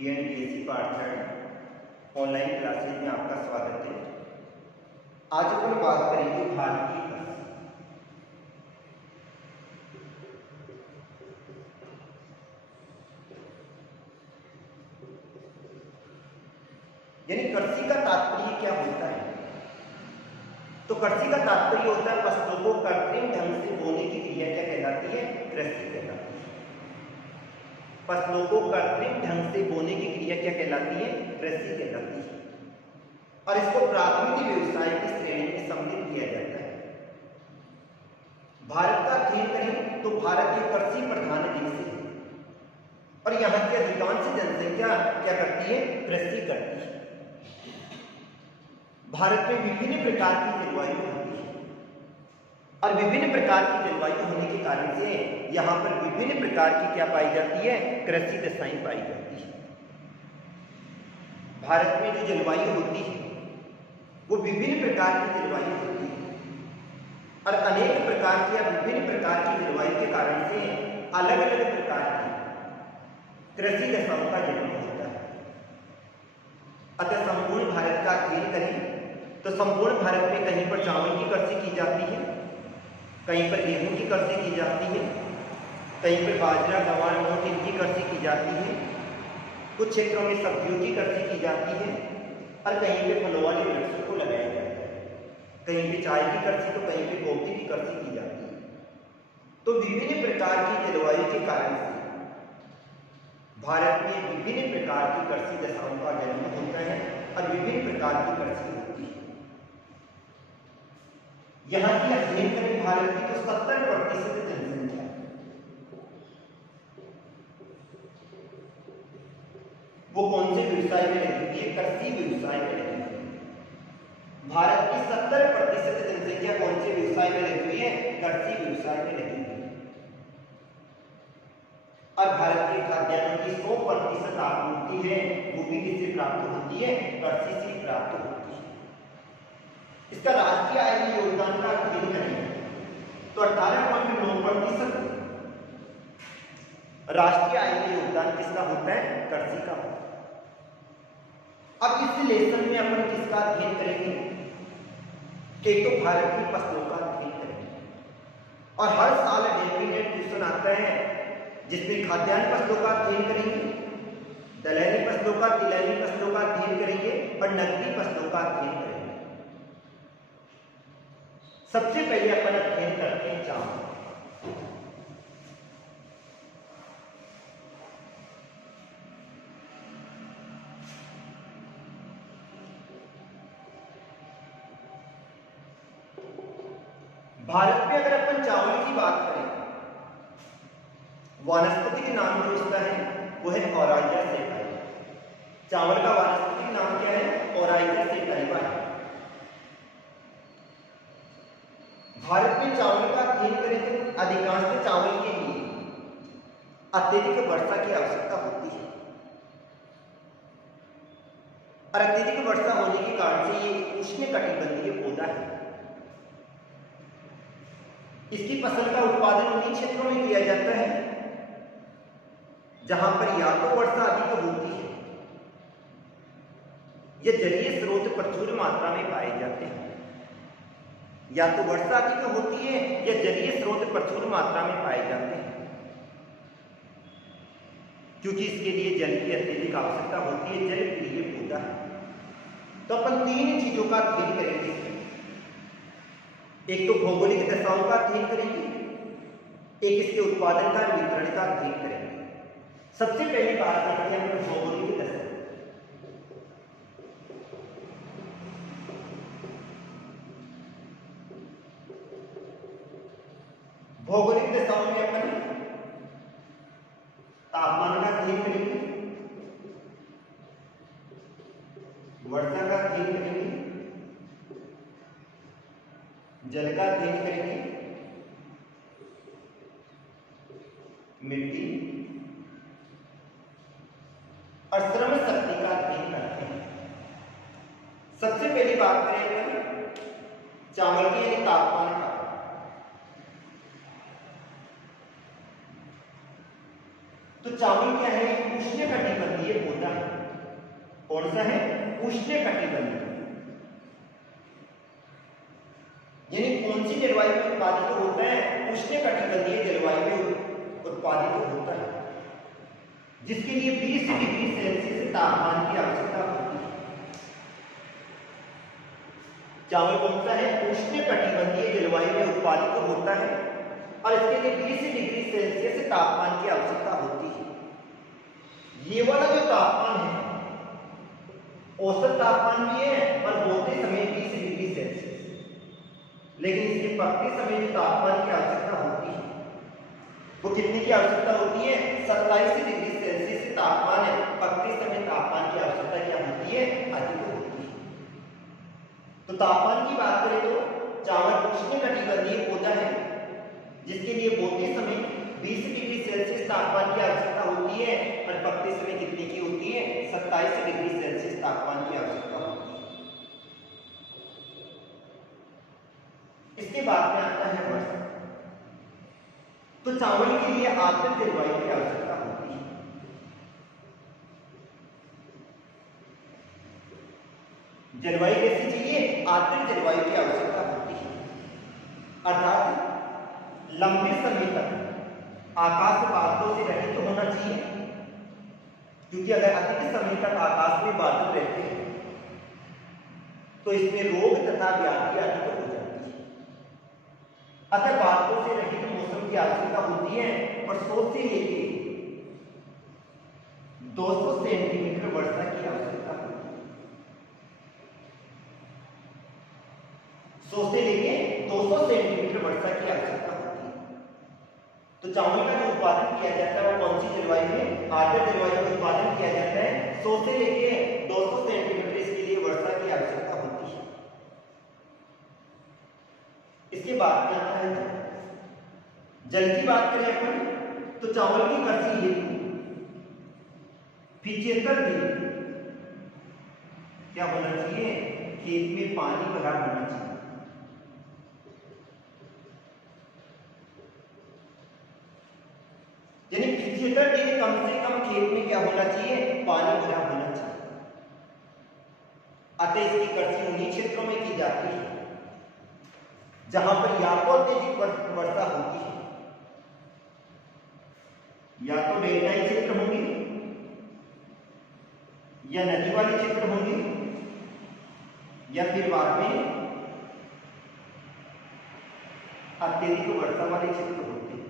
BEd BSc part third online classes में आपका स्वागत है। आज अपन बात करेंगे भारतीय कृषि। यानी कृषि का तात्पर्य क्या होता है? तो कृषि का तात्पर्य होता है फसलों को कृत्रिम ढंग से बोने की क्रिया क्या कहलाती है? कृषि कहलाती है। फसलों को कृत्रिम ढंग से बोने की क्रिया क्या कहलाती है? कृषि कहलाती है। और इसको प्राथमिक व्यवसाय की श्रेणी में सम्मिलित किया जाता है। भारत का अध्ययन करें तो भारत एक कृषि प्रधान देश है और यहाँ की अधिकांश जनसंख्या क्या करती है? कृषि करती है। भारत में विभिन्न प्रकार की जलवायु होती है और विभिन्न प्रकार की जलवायु होने के कारण से यहाँ पर विभिन्न प्रकार की क्या पाई जाती है? कृषि दशाएं पाई जाती है। भारत में जो जलवायु होती है वो विभिन्न प्रकार की जलवायु होती है और अनेक प्रकार की या विभिन्न प्रकार की जलवायु के कारण से अलग अलग प्रकार की कृषि दशाओं का जन्म होता है। अतः संपूर्ण भारत का अध्ययन करें तो संपूर्ण भारत में कहीं पर चावल की कृषि की जाती है, कहीं पर गेहूं की कृषि की जाती है, कहीं पर बाजरा गंवार मोठ इनकी कृषि की जाती है, कुछ क्षेत्रों में सब्जियों की कृषि की जाती है और कहीं पे फलों वाले वृक्षों को लगाया जाता है, कहीं पे चाय की कृषि तो कहीं पे कॉफी की कृषि की जाती है। तो विभिन्न प्रकार की जलवायु के कारण से भारत में विभिन्न प्रकार की कृषि दशाओं का जन्म होता है और विभिन्न प्रकार की कृषि होती है। यहाँ की अध्ययन करें भारत की तो 70% जनसंख्या वो कौन से व्यवसाय में लगी हुई है? कृषि व्यवसाय में लगी हुई है। भारत की 70% जनसंख्या कौन से व्यवसाय में लगी हुई है? कृषि व्यवसाय में लगी हुई है। और भारत के खाद्यान्नों की 100% आपूर्ति है वो भी किससे प्राप्त होती है? कृषि से प्राप्त होती है। इसका राष्ट्रीय आय में योगदान का अध्ययन करें तो 18.9% राष्ट्रीय आय में योगदान किसका होता है? कृषि का होता है। अब इस लेसन में अपन किसका अध्ययन करेंगे? एक तो भारत की फसलों का अध्ययन करेंगे और हर साल डेफिनेट क्वेश्चन आता है जिसमें खाद्यान्न फसलों का अध्ययन करेंगे, दलहनी फसलों का, तिलहनी फसलों का अध्ययन करेंगे और नकदी फसलों का अध्ययन करेंगे। सबसे पहले अपन अध्ययन करते हैं चावल। भारत में अगर अपन चावल की बात करें, वानस्पतिक नाम जो इसका है वो है ओराइजा सैटिवा। चावल का वानस्पतिक नाम क्या है? ओराइजा सैटिवा है। भारत में चावल का अध्ययन करें तो अधिकांश चावल के लिए अत्यधिक वर्षा की आवश्यकता होती है और अत्यधिक वर्षा होने के कारण से ये उष्णकटिबंधीय पौधा है। इसकी फसल का उत्पादन उन्हीं क्षेत्रों में किया जाता है जहां पर या तो वर्षा अधिक होती है या जलीय स्रोत प्रचुर मात्रा में पाए जाते हैं। या तो वर्षा अधिक होती है या जलीय स्रोत प्रचुर मात्रा में पाए जाते हैं, क्योंकि इसके लिए जल की अत्यधिक आवश्यकता होती है। जल प्रिय पौधा है। तो अपन तीन चीजों का अध्ययन करेंगे। एक तो भौगोलिक दशाओं का अध्ययन करेंगे, एक इसके उत्पादन का वितरण का अध्ययन करेंगे। सबसे पहली बात करते हैं हम भौगोलिक दशा। भौगोलिक दशाओं में अपन तापमान का अध्ययन करेंगे, वर्षा का अध्ययन करेंगे, जल का अध्ययन करेंगे, मिट्टी और श्रम शक्ति का अध्ययन करते हैं। सबसे पहली बात करें चावल के यानी तापमान का। तो चावल क्या है, उष्णकटिबंधीय पौधा है। कौन सा है, उष्णकटिबंधीय। यानी कौन सी जलवायु में उत्पादित होता है, उष्णकटिबंधीय जलवायु में उत्पादित होता है, जिसके लिए 20 डिग्री सेल्सियस तापमान की आवश्यकता होती है। चावल कौन सा है, उष्णकटिबंधीय जलवायु में उत्पादित होता है और इसके लिए 20 डिग्री सेल्सियस तापमान की आवश्यकता होती है। ये वाला जो तापमान है औसत तापमान भी है और बोलते समय 20 डिग्री सेल्सियस, लेकिन इसके पकते समय जो तापमान की आवश्यकता होती है वो कितने की आवश्यकता होती है, 27 डिग्री सेल्सियस तापमान है। पकते समय तापमान की आवश्यकता क्या होती है, अधिक होती है। तो तापमान की बात करें तो चावल उष्णकटिबंधीय पौधा है जिसके लिए बोते समय 20 डिग्री सेल्सियस तापमान की आवश्यकता होती है और पकते समय कितने की होती है, 27 डिग्री सेल्सियस तापमान की आवश्यकता होती है। इसके बाद में आता है वर्षा। तो चावल के लिए आर्द्र जलवायु की आवश्यकता होती है। जलवायु कैसी चाहिए, आर्द्र जलवायु की आवश्यकता होती है, अर्थात लंबे समय तक आकाश बादलों से रहित तो होना चाहिए, क्योंकि अगर अधिक समय तक आकाश में बादल रहते हैं तो इसमें रोग तथा व्याधि अधिक हो जाती है। अतः बादलों से रहित मौसम की आवश्यकता होती है और 100 से लेके 200 सेंटीमीटर वर्षा की आवश्यकता होती है। 100 से लेके 200 सेंटीमीटर वर्षा की आवश्यकता होती है। तो चावल का जो उत्पादन किया जाता है वो कौन सी जलवायु में, आर्द्र जलवायु में उत्पादन किया जाता है। 100 से लेके 200 सेंटीमीटर इसके लिए वर्षा की आवश्यकता होती है। इसके बाद में आता है जल की बात करें अपन तो चावल की कृषि हेतु 75 दिन क्या होना चाहिए, खेत में पानी भरा होना चाहिए। यानी 75 दिन कम से कम खेत में क्या होना चाहिए, पानी भरा होना चाहिए। अतः इसकी कृषि उन्हीं क्षेत्रों में की जाती है जहां पर या तो अत्यधिक वर्षा होती है, या तो डेल्टाई क्षेत्र होंगे या नदी वाले क्षेत्र होंगे या फिर बाद में अत्यधिक वर्षा वाले क्षेत्र होते हैं।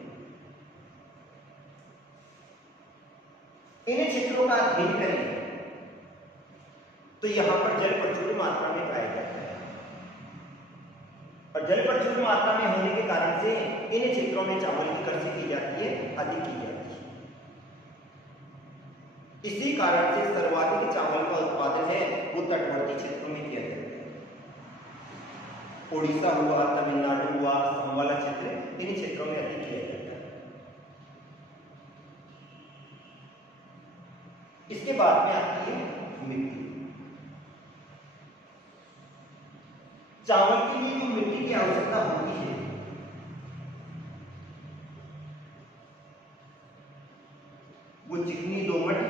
इन क्षेत्रों का अध्ययन करें तो यहां पर जल प्रचुर मात्रा में पाया जाता है और जल प्रचुर मात्रा में होने के कारण से इन क्षेत्रों में चावल की कृषि की जाती है, अधिक की जाती है। इसी कारण से सर्वाधिक चावल का उत्पादन है वो तटवर्ती क्षेत्रों में किया जाता है। उड़ीसा हुआ, तमिलनाडु हुआ, असम वाला क्षेत्र, इन क्षेत्रों में अधिक किया जाता है। इसके बाद में आती है मिट्टी। चावल के लिए जो मिट्टी की आवश्यकता होती है वो चिकनी दोमट,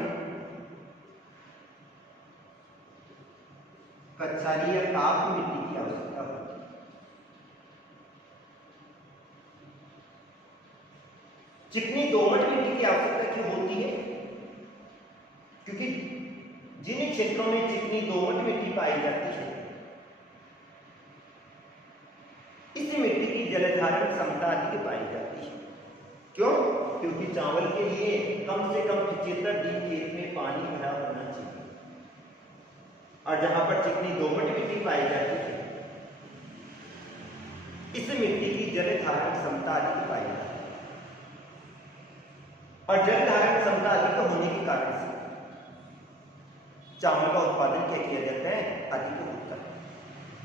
कच्छारी या काप मिट्टी की आवश्यकता होती है। चिकनी दोमट मिट्टी की आवश्यकता क्यों होती है, क्योंकि जिन क्षेत्रों में चिकनी दोमट मिट्टी पाई जाती है इस मिट्टी की जलधारण क्षमता अधिक पाई जाती है। क्यों, क्योंकि चावल के लिए कम से कम 75 दिन खेत में पानी भरा होना चाहिए और जहां पर चिकनी दोमट मिट्टी पाई जाती है इस मिट्टी की जल धारण क्षमता अधिक पाई जाती है और जल धारण क्षमता अधिक होने के कारण से चावल का उत्पादन क्या किया जाता है, अधिक होता है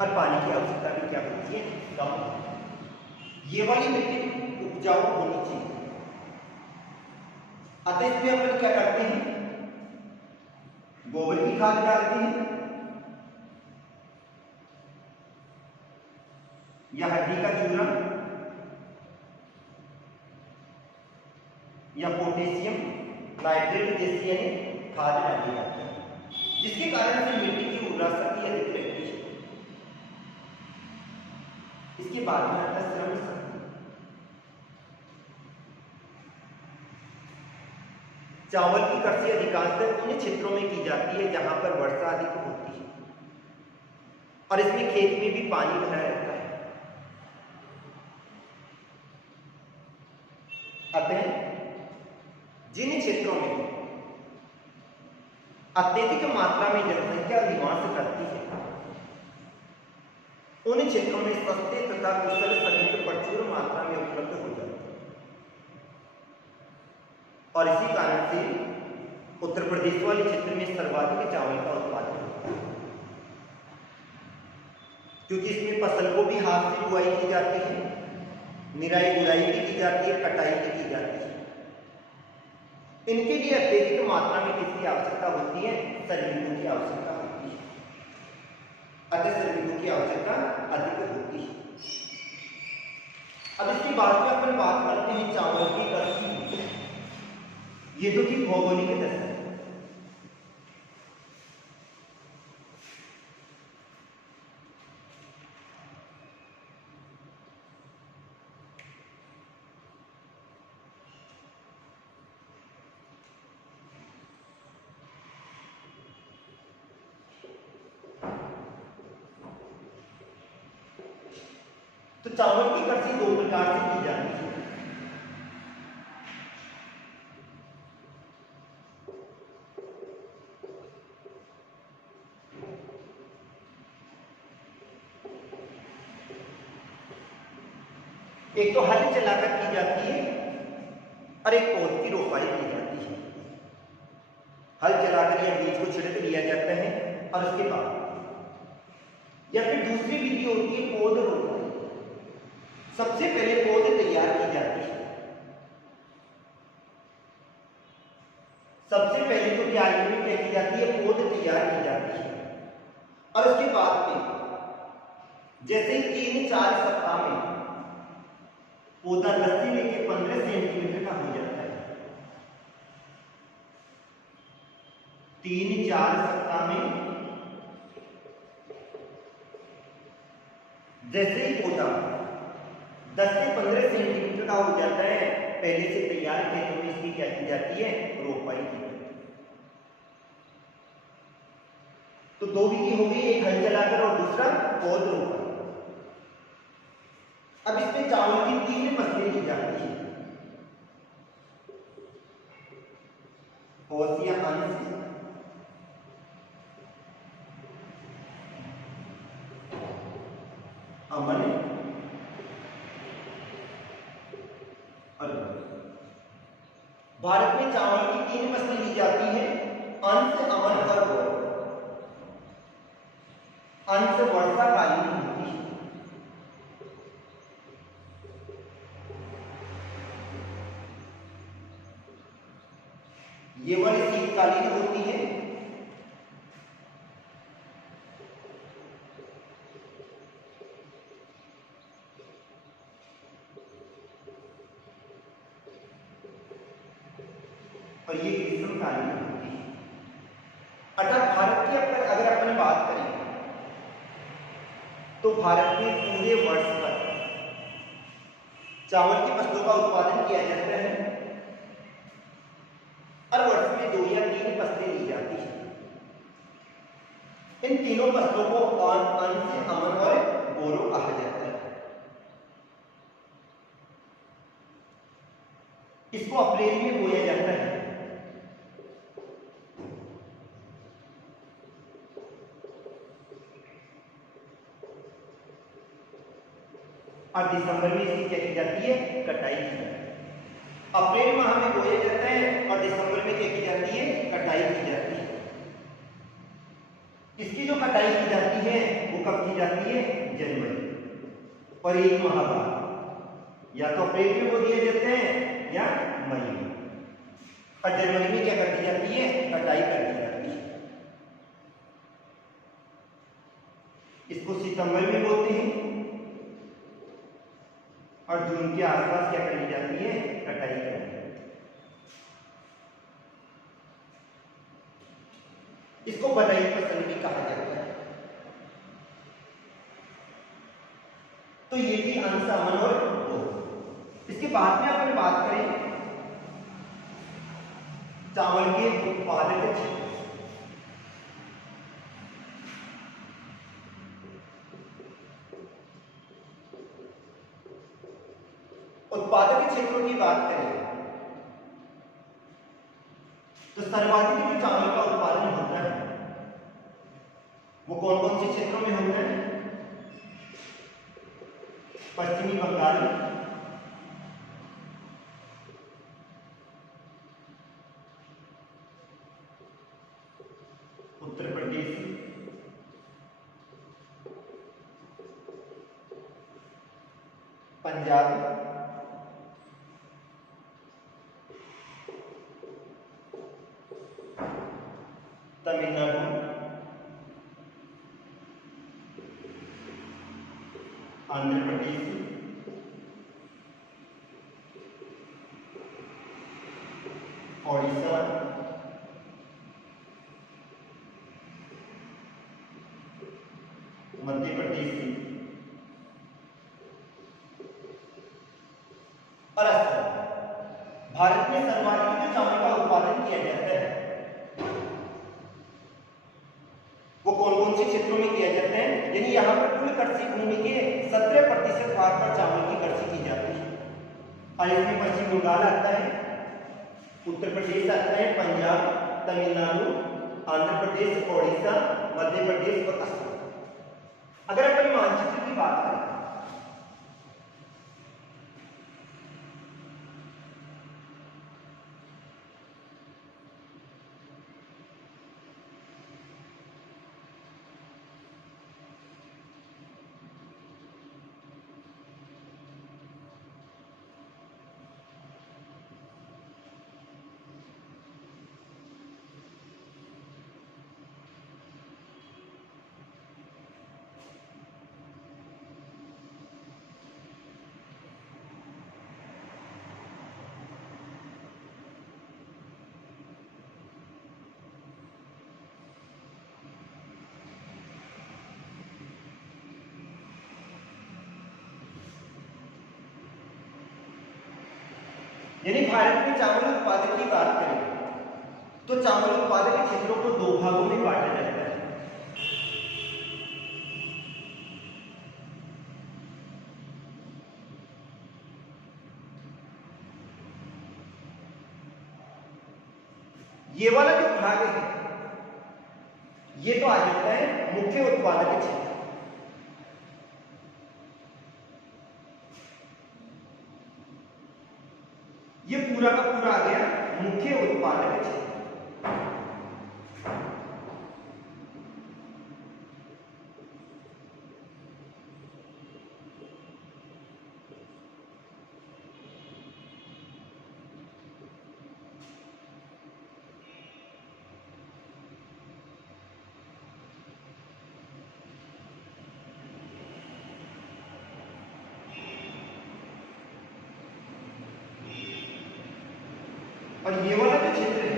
और पानी की आवश्यकता भी क्या होती है, कम होती है। ये वाली मिट्टी उपजाऊ होनी चाहिए। अतः इसमें अपन क्या करते हैं, गोबर की खाद डालते हैं या हड्डी का चूर्ण या पोटेशियम नाइट्रेट जैसी यानी खाद डाली जाती है, जिसके कारण से मिट्टी की उर्वरा शक्ति अधिक रहती है। इसके बाद में आता है श्रम शक्ति। चावल की कृषि अधिकांशतः उन क्षेत्रों में की जाती है जहां पर वर्षा अधिक होती है और इसमें खेत में भी पानी भरा रहता है। अतः जिन क्षेत्रों में अत्यधिक मात्रा में जनसंख्या निवास करती है उन क्षेत्रों में सस्ते तथा कुशल श्रमिक प्रचुर मात्रा में उपलब्ध हो जाते हैं और इसी कारण से उत्तर प्रदेश वाले क्षेत्र में सर्वाधिक चावल का उत्पादन होता है, क्योंकि इसमें फसल को भी हाथ से बुआई की जाती है, निराई गुड़ाई भी की जाती है, कटाई भी की जाती है। इनके लिए अत्यधिक मात्रा में किसकी आवश्यकता होती है? श्रमिकों की आवश्यकता होती है। अतः श्रमिकों की आवश्यकता अधिक होती है। अब इसके बाद में अपन बात करते हैं चावल की कृषि। ये तो थी भौगोलिक दशा। तो चावल की कृषि दो प्रकार से की जाती है। एक तो हल चलाकर की जाती है और एक पौध की रोपाई की जाती है। हल चलाकर या बीज को छिड़क लिया जाता है और उसके बाद या फिर दूसरी विधि होती है पौध रोपाई। सबसे पहले पौध तैयार की जाती है। सबसे पहले तो क्या की जाती है? पौध तैयार की जाती है और उसके बाद में जैसे 3-4 सप्ताह में पौधा 10 से लेकर 15 सेंटीमीटर का हो जाता है। 3-4 सप्ताह में जैसे ही पौधा 10 से 15 सेंटीमीटर का हो जाता है, पहले से तैयार खेतों में इसकी क्या की जाती है? रोपाई की जाती है। तो दो विधि हो गई, एक हल चलाकर और दूसरा पौध रोपाई। अब इसमें चावल की 3 फसलें की जाती है। होश या अंश, अमन और भारत में चावल की 3 फसलें की जाती है, अंश, अमन और गौर। अंश वर्षाकालीन होती है, ये वाली शीतकालीन होती है और ये ग्रीष्मकालीन होती है। अर्थात भारत की अगर अपन बात करें तो भारत में पूरे वर्ष पर चावल की फसलों का उत्पादन किया जाता है और वर्ष में 2 या 3 फसलें ली जाती है। इन तीनों फसलों को अंश, अमन और बोरो कहा जाता है। इसको अप्रैल में बोया जाता है और दिसंबर में इसकी क्या की जाती है? कटाई की जाती है। अप्रैल माह में बोया जाता है और दिसंबर में क्या की जाती है? कटाई की जाती है। इसकी जो कटाई की जाती है वो कब की जाती है? जनवरी। और 1 माह बाद या तो अप्रैल में बो दिए जाते हैं या मई में। और जनवरी में क्या कर दी जाती है? कटाई कर दी जाती है। इसको सितंबर में बोते हैं और जून के आसपास क्या कर ली जाती है? कटाई कर दी जाती है। इसको बधाई फसल भी कहा जाता है। तो ये थी अंश, अमन और दो। इसके बाद में अपन बात करें चावल के उत्पादक क्षेत्र। उत्पादक क्षेत्रों की बात करें तो सर्वाधिक जो चावल का उत्पादन होता है वो कौन कौन से क्षेत्रों में होता है? पश्चिमी बंगाल, उत्तर प्रदेश, पंजाब, तमिलनाडु, आंध्र प्रदेश, ओडिशा, मध्य प्रदेश और असम। भारत में सर्वाधिक जो चावल का उत्पादन किया जाता है वो कौन कौन से क्षेत्रों में किया जाता है? यानी यहाँ पर कुल कृषि भूमि के 17% भाग पर चावल की कृषि की जाती है। और इसमें पश्चिम बंगाल आता है, उत्तर प्रदेश आता है, पंजाब, तमिलनाडु, आंध्र प्रदेश, ओडिशा, मध्य प्रदेश और असम। अगर अपन मानचित्र की बात करें यानी भारत में चावल उत्पादन की बात करें तो चावल उत्पादक क्षेत्रों को दो भागों में बांटा जाता है। ये वाला जो भाग है ये तो आ जाता है मुख्य उत्पादक क्षेत्र। ये पूरा का पूरा आ गया मुख्य उत्पादक क्षेत्र। और ये वाला जो क्षेत्र है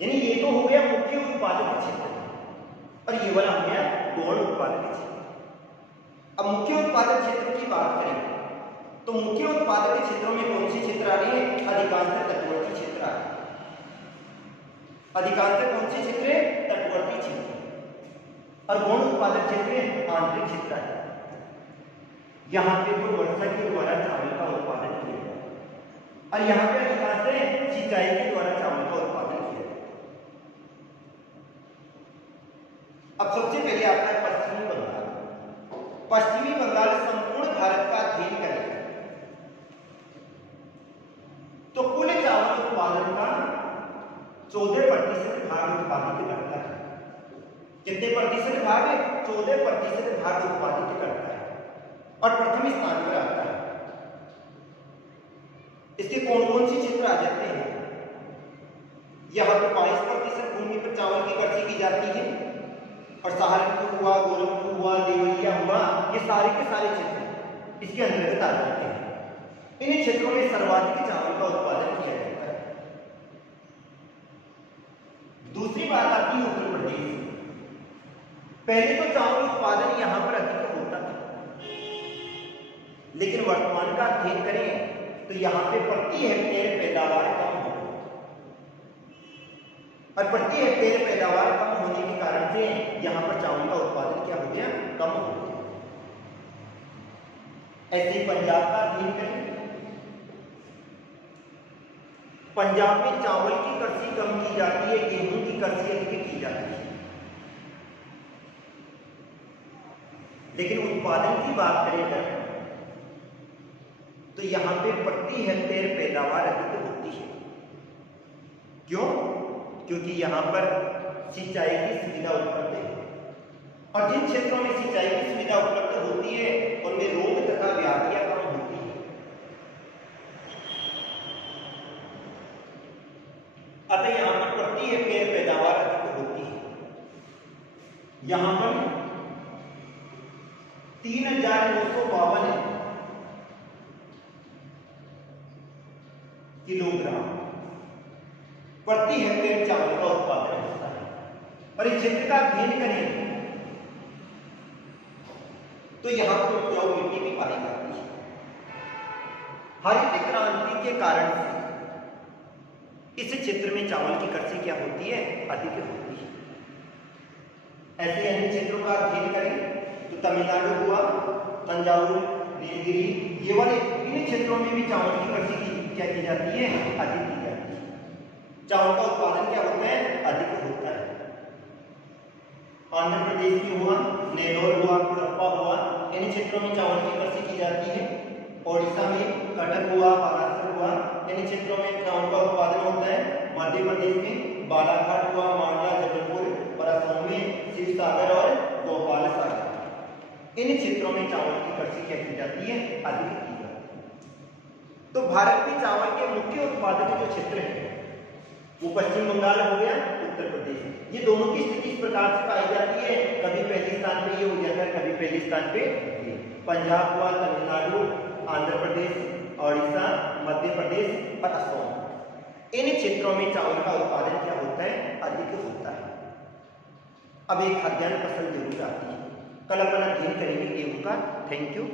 यानी ये तो हो गया मुख्य उत्पादक क्षेत्र और ये वाला हो गया गौण उत्पादक क्षेत्र। अब मुख्य उत्पादक क्षेत्र की बात करें तो मुख्य उत्पादक क्षेत्रों में कौन से क्षेत्र आ रहे हैं? अधिकांशतः तटवर्ती क्षेत्र आ रहे हैं। अधिकांशतः कौन से क्षेत्र है? तटवर्ती क्षेत्र। और गौण उत्पादक क्षेत्र आंतरिक क्षेत्र है। यहाँ पे तो वर्षा के द्वारा चावल का उत्पादन किया जाता है और यहाँ पे अधिकांशतः सिंचाई के द्वारा चावल का उत्पादन किया जाता है। अब सबसे पहले आता है पश्चिमी बंगाल। पश्चिमी बंगाल संपूर्ण भारत का अध्ययन करेगा तो कुल चावल उत्पादन का 14% भाग उत्पादित करता है। कितने प्रतिशत भाग? 14% भाग उत्पादित करता है और प्रथम स्थान पर आता है। इसके कौन कौन से क्षेत्र आ जाते हैं? यहाँ पर 22% भूमि पर चावल की कृषि की जाती है और सहारनपुर हुआ, गोरखपुर हुआ, देवरिया हुआ, ये सारे के सारे क्षेत्र इसके अंतर्गत आ जाते हैं। इन क्षेत्रों में सर्वाधिक चावल का उत्पादन किया जाता है। दूसरी बात आती है उत्तर प्रदेश। पहले तो चावल उत्पादन यहां पर अधिक होता था, लेकिन वर्तमान का अध्ययन करें तो यहां पे प्रति हेक्टेयर पैदावार कम हो गई और प्रति हेक्टेयर पैदावार कम होने के कारण से यहां पर चावल का उत्पादन क्या हो गया? कम हो गया। ऐसे ही पंजाब का अध्ययन करें। पंजाब में चावल की कृषि कम की जाती है, गेहूं की कृषि अधिक की जाती है, लेकिन उत्पादन की बात करें तो यहां पे प्रति हेक्टेयर पैदावार अधिक होती है। क्यों? क्योंकि यहां पर सिंचाई की सुविधा उपलब्ध है और जिन क्षेत्रों में सिंचाई की सुविधा उपलब्ध होती है उनमें रोग तथा व्याधियां कम होती है। अतः यहां पर प्रति हेक्टेयर पैदावार अधिक होती है। यहां पर 3952 किलोग्राम प्रति हेक्टेयर चावल का उत्पादन होता है। और इस क्षेत्र का अध्ययन करें तो यहां पर उपजाऊ मिट्टी भी पाई जाती है। हरित क्रांति के कारण से इस क्षेत्र में चावल की कृषि क्या होती है? अधिक होती है। ऐसे अन्य क्षेत्रों का अध्ययन करें तो तमिलनाडु हुआ, तंजावुर, नीलगिरी, ये वाले इन क्षेत्रों में भी चावल की कृषि की क्या की जाती है? अधिक की जाती है। चावल का उत्पादन क्या होता है? अधिक होता है। आंध्र प्रदेश में हुआ, नेलोर हुआ, कुड़प्पा हुआ, इन क्षेत्रों में चावल की कृषि की जाती है। ओडिशा में कटक हुआ, बालासोर हुआ, इन क्षेत्रों में चावल का उत्पादन होता है। मध्य प्रदेश में बालाघाट हुआ, मांडला, जबलपुर और असम में शिवसागर और भोपाल सागर, इन क्षेत्रों में चावल की कृषि क्या की जाती है? अधिक की जाती है। तो भारत में चावल के मुख्य उत्पादक जो क्षेत्र है वो पश्चिम बंगाल हो गया, उत्तर प्रदेश, ये दोनों की स्थिति इस प्रकार से पाई जाती है। कभी पहले स्थान पे ये हो जाता है, कभी पहले स्थान पे ये। पंजाब हुआ, तमिलनाडु, आंध्र प्रदेश, ओडिशा, मध्य प्रदेश और असम, इन क्षेत्रों में चावल का उत्पादन क्या होता है? अधिक होता है। अब एक खाद्यान्न फसल जरूर आती है। कल अपन अध्ययन करेंगे गेहूं का। Thank you.